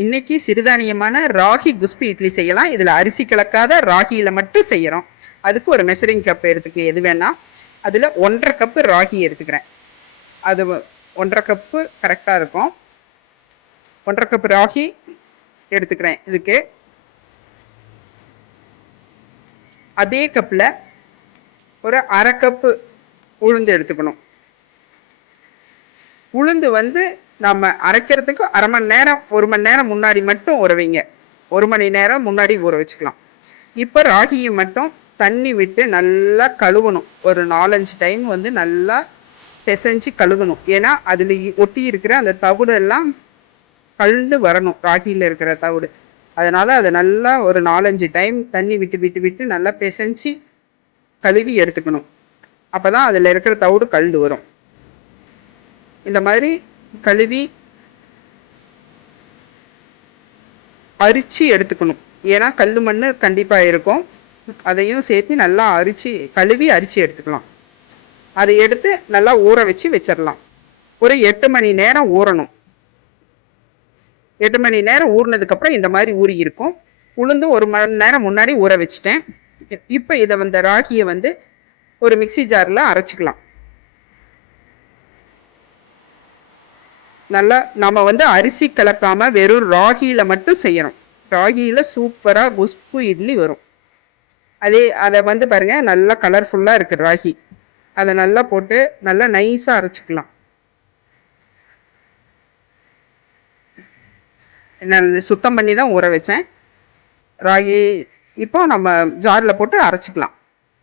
இன்னைக்கு சிறுதானியமான ராகி குஸ்பி இட்லி செய்யலாம். இதில் அரிசி கலக்காத ராகியில் மட்டும் செய்கிறோம். அதுக்கு ஒரு மெஷரிங் கப் எடுத்துக்க எது வேணா. அதில் 1.5 கப்பு ராகி எடுத்துக்கிறேன். அது 1.5 கப்பு கரெக்டாக இருக்கும். 1.5 கப்பு ராகி எடுத்துக்கிறேன். இதுக்கு அதே கப்பில் ஒரு 1/2 கப்பு உளுந்து எடுத்துக்கணும். உளுந்து வந்து நம்ம அரைக்கிறதுக்கு 1/2 மணி நேரம் 1 மணி நேரம் முன்னாடி மட்டும் ஊற வைங்க. 1 மணி நேரம் முன்னாடி ஊற வச்சுக்கலாம். இப்போ ராகியை மட்டும் தண்ணி விட்டு நல்லா கழுவணும். ஒரு 4-5 டைம் வந்து நல்லா பிசைஞ்சு கழுவணும். ஏன்னா அதில் ஒட்டி இருக்கிற அந்த தவிடு எல்லாம் கழுந்து வரணும். ராகியில் இருக்கிற தவிடு. அதனால அதை நல்லா ஒரு 4-5 டைம் தண்ணி விட்டு விட்டு விட்டு நல்லா பிசைஞ்சு கழுவி எடுத்துக்கணும். அப்போதான் அதில் இருக்கிற தவிடு கழுந்து வரும். இந்த மாதிரி கழுவி அரிச்சு எடுத்துக்கணும். ஏன்னா கல் மண் கண்டிப்பாக இருக்கும். அதையும் சேர்த்து நல்லா கழுவி அரிச்சு எடுத்துக்கலாம். அதை எடுத்து நல்லா ஊற வச்சு வச்சிடலாம். ஒரு 8 மணி நேரம் ஊறணும். 8 மணி நேரம் ஊறினதுக்கப்புறம் இந்த மாதிரி ஊறி இருக்கும். உளுந்து 1 மணி நேரம் முன்னாடி ஊற வச்சுட்டேன். இப்போ இதை வந்து ராகியை வந்து ஒரு மிக்சி ஜாரில் அரைச்சிக்கலாம். நல்லா நம்ம வந்து அரிசி கலக்காம வெறும் ராகியில் மட்டும் செய்யணும். ராகியில் சூப்பராக குஸ்பு இட்லி வரும். அதை வந்து பாருங்க, நல்லா கலர்ஃபுல்லாக இருக்குது ராகி. அதை நல்லா போட்டு நல்லா நைஸாக அரைச்சிக்கலாம். நான் சுத்தம் பண்ணி தான் ஊற வச்சேன் ராகி. இப்போ நம்ம ஜாரில் போட்டு அரைச்சிக்கலாம்.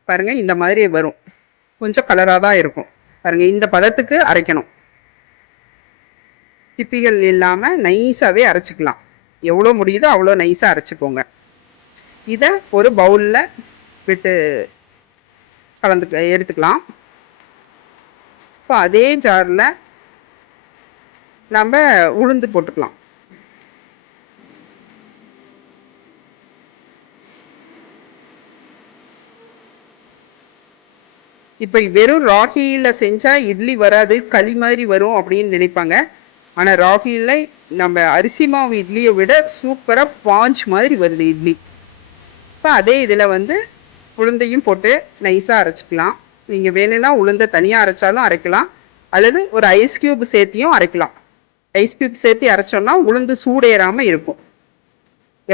பாருங்க, இந்த மாதிரி வரும். கொஞ்சம் கலராக தான் இருக்கும். பாருங்க, இந்த பதத்துக்கு அரைக்கணும். திப்பிகள் இல்லாமல் நைஸாகவே அரைச்சிக்கலாம். எவ்வளோ முடியுதோ அவ்வளோ நைஸாக அரைச்சிக்கோங்க. இதை ஒரு பவுலில் விட்டு எடுத்துக்கலாம். இப்போ அதே ஜாரில் நம்ம உளுந்து போட்டுக்கலாம். இப்போ வெறும் ராகியில் செஞ்சால் இட்லி வராது, களி மாதிரி வரும் அப்படின்னு நினைப்பாங்க. ஆனால் ராகியில் நம்ம அரிசி மாவு இட்லியை விட சூப்பராக பாஞ்ச் மாதிரி வருது இட்லி. இப்போ அதே இதில் வந்து உளுந்தையும் போட்டு நைஸாக அரைச்சிக்கலாம். நீங்கள் வேணும்னா உளுந்தை தனியாக அரைச்சாலும் அரைக்கலாம், அல்லது ஒரு ஐஸ் கியூப் சேர்த்தியும் அரைக்கலாம். ஐஸ் கியூப் சேர்த்து அரைச்சோன்னா உளுந்து சூடேறாமல் இருக்கும்.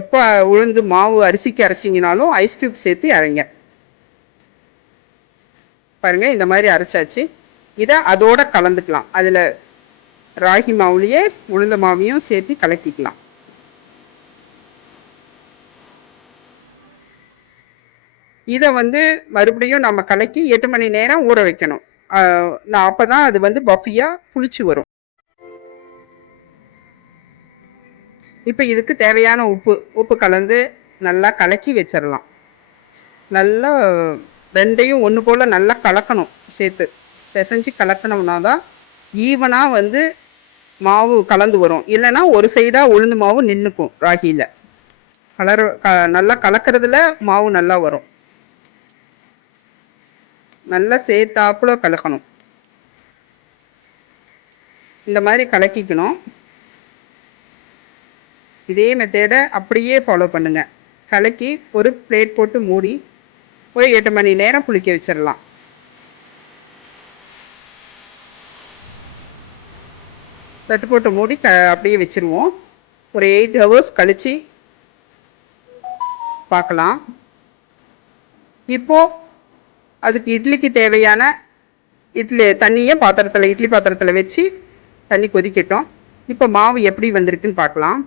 எப்போ உளுந்து மாவு அரிசிக்கு அரைச்சிங்கனாலும் ஐஸ் கியூப் சேர்த்து அரைங்க. பாருங்க, இந்த மாதிரி அரைச்சாச்சு. இதை அதோட கலந்துக்கலாம். அதில் ராகி மாவுலேயே உளுந்த மாவையும் சேர்த்து கலக்கிக்கலாம். இதை வந்து மறுபடியும் நம்ம கலக்கி 8 மணி நேரம் ஊற வைக்கணும். அப்போதான் அது வந்து பஃபியாக புளிச்சு வரும். இப்போ இதுக்கு தேவையான உப்பு கலந்து நல்லா கலக்கி வச்சிடலாம். நல்லா ரெண்டையும் ஒன்று போல் நல்லா கலக்கணும். சேர்த்து பிசைஞ்சு கலக்கணும்னா தான் ஈவனாக வந்து மாவு கலந்து வரும். இல்லைன்னா ஒரு சைடாக உளுந்து மாவு நின்றுக்கும். ராகியில் நல்லா கலக்கிறதுல மாவு நல்லா வரும். நல்லா சேர்த்தாப்புல கலக்கணும். இந்த மாதிரி கலக்கிக்கணும். இதே மெத்தேடை அப்படியே ஃபாலோ பண்ணுங்க. கலக்கி ஒரு பிளேட் போட்டு மூடி ஒரு 8 மணி நேரம் புளிக்க வச்சிடலாம். தட்டு போட்டு மூடி அப்படியே வச்சிருவோம். ஒரு 8 ஹவர்ஸ் கழிச்சு பார்க்கலாம். இப்போ அதுக்கு இட்லிக்கு தேவையான தண்ணியை இட்லி பாத்திரத்தில் வச்சு தண்ணி கொதிக்கட்டும். இப்போ மாவு எப்படி வந்திருக்குன்னு பார்க்கலாம்.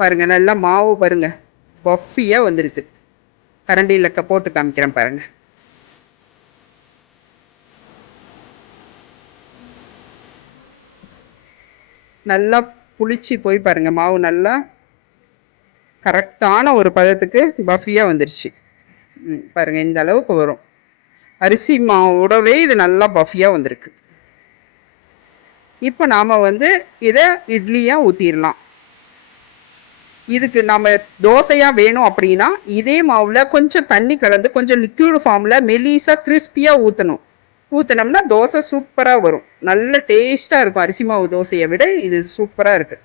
பாருங்க, நல்லா மாவு பாருங்க பஃபியாக வந்திருக்கு. கரண்டியில் போட்டு காமிக்கிறேன் பாருங்க. நல்லா புளிச்சு போய் பாருங்க, மாவு நல்லா கரெக்டான ஒரு பதத்துக்கு பஃபியாக வந்துருச்சு. பாருங்க, இந்த அளவுக்கு வரும். அரிசி மாவோடவே இது நல்லா பஃபியாக வந்திருக்கு. இப்போ நாம் வந்து இதை இட்லியாக ஊற்றிடலாம். இதுக்கு நம்ம தோசையாக வேணும் அப்படின்னா இதே மாவில் கொஞ்சம் தண்ணி கலந்து கொஞ்சம் லிக்யூட் ஃபார்மில் மெலிசாக கிறிஸ்பியாக ஊற்றினோம்னா தோசை சூப்பராக வரும். நல்ல டேஸ்ட்டாக இருக்கும். அரிசி மாவு தோசையை விட இது சூப்பராக இருக்குது.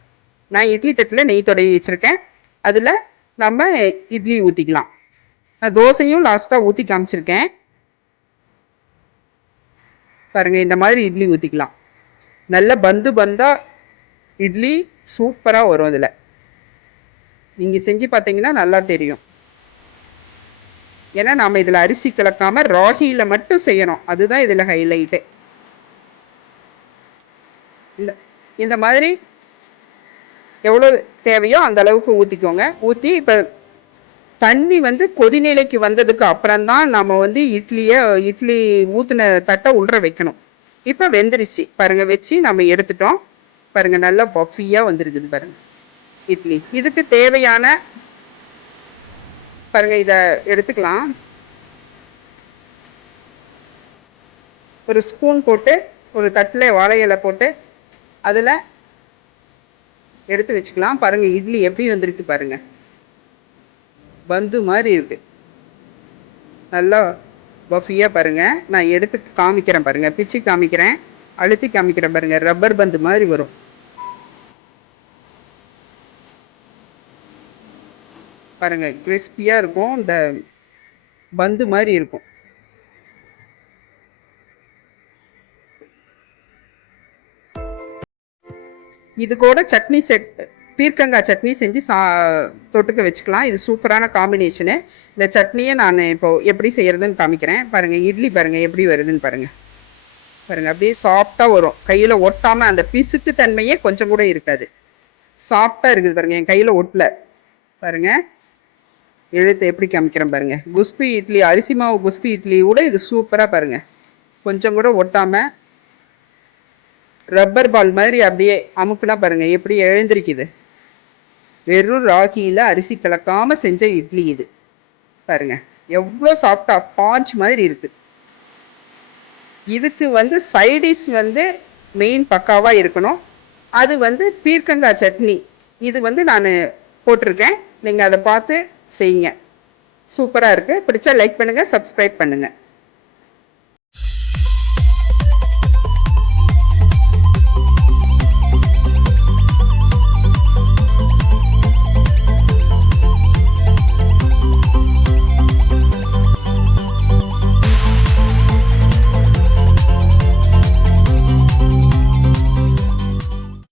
நான் இட்லி தட்டில் நெய் தடவி வச்சுருக்கேன். அதில் நம்ம இட்லி ஊற்றிக்கலாம். நான் தோசையும் லாஸ்ட்டாக ஊற்றி காமிச்சிருக்கேன். பாருங்கள், இந்த மாதிரி இட்லி ஊற்றிக்கலாம். நல்ல பந்து பந்தாக இட்லி சூப்பராக வரும். அதில் நீங்கள் செஞ்சு பார்த்தீங்கன்னா நல்லா தெரியும். ஏன்னா நம்ம இதில் அரிசி கலக்காமல் ராகியில் மட்டும் செய்யணும். அதுதான் இதில் ஹைலைட்டு. இந்த மாதிரி எவ்வளோ தேவையோ அந்த அளவுக்கு ஊற்றிக்கோங்க. ஊற்றி இப்போ தண்ணி வந்து கொதிநிலைக்கு வந்ததுக்கு அப்புறம்தான் நம்ம வந்து இட்லி ஊற்றின தட்டை உள்ள வைக்கணும். இப்போ வெந்துருச்சு பாருங்கள். வச்சு நம்ம எடுத்துட்டோம் பாருங்கள். நல்லா பஃபியாக வந்துருக்குது பாருங்கள் இட்லி. இதுக்கு தேவையான பாருங்கள், இதை எடுத்துக்கலாம். ஒரு ஸ்பூன் போட்டு ஒரு தட்டில் வாழை இலை போட்டு அதில் எடுத்து வச்சுக்கலாம். பாருங்கள் இட்லி எப்படி வந்திருக்கு பாருங்கள். பந்து மாதிரி இருக்கு. நல்லா பஃபியாக பாருங்கள். நான் எடுத்து காமிக்கிறேன் பாருங்கள். பிச்சு காமிக்கிறேன், அழுத்தி காமிக்கிறேன் பாருங்கள். ரப்பர் பந்து மாதிரி வரும். பாருங்கள், கிறிஸ்பியாக இருக்கும். இந்த பந்து மாதிரி இருக்கும். இது கூட சட்னி பீர்க்கங்காய் சட்னி செஞ்சு தொட்டுக்க வச்சுக்கலாம். இது சூப்பரான காம்பினேஷனு. இந்த சட்னியை நான் இப்போ எப்படி செய்கிறதுன்னு காமிக்கிறேன் பாருங்கள். இட்லி பாருங்கள் எப்படி வருதுன்னு பாருங்கள். பாருங்கள் அப்படியே சாஃப்டாக வரும். கையில் ஒட்டாமல் அந்த பிசுக்கு தன்மையே கொஞ்சம் கூட இருக்காது. சாஃப்டாக இருக்குது பாருங்கள். என் கையில் ஒட்டல பாருங்கள். எழுத்து எப்படி காமிக்கிறேன் பாருங்கள். குஸ்பி இட்லி, அரிசி மாவு குஸ்பி இட்லி கூட இது சூப்பராக பாருங்கள். கொஞ்சம் கூட ஒட்டாமல் ரப்பர் பால் மாதிரி அப்படியே அமுக்குனா பாருங்க எப்படி எழுந்திருக்குது. வெறும் ராகியில் அரிசி கலக்காமல் செஞ்ச இட்லி இது. பாருங்க எவ்வளோ சாஃப்டா பாஞ்ச் மாதிரி இருக்கு. இதுக்கு வந்து சைடிஷ் வந்து மெயின் பக்காவாக இருக்கணும். அது வந்து பீர்க்கங்காய் சட்னி. இது வந்து நான் போட்டிருக்கேன். நீங்கள் அதை பார்த்து செய்யுங்க. சூப்பராக இருக்குது. பிடிச்சா லைக் பண்ணுங்கள், சப்ஸ்கிரைப் பண்ணுங்கள்.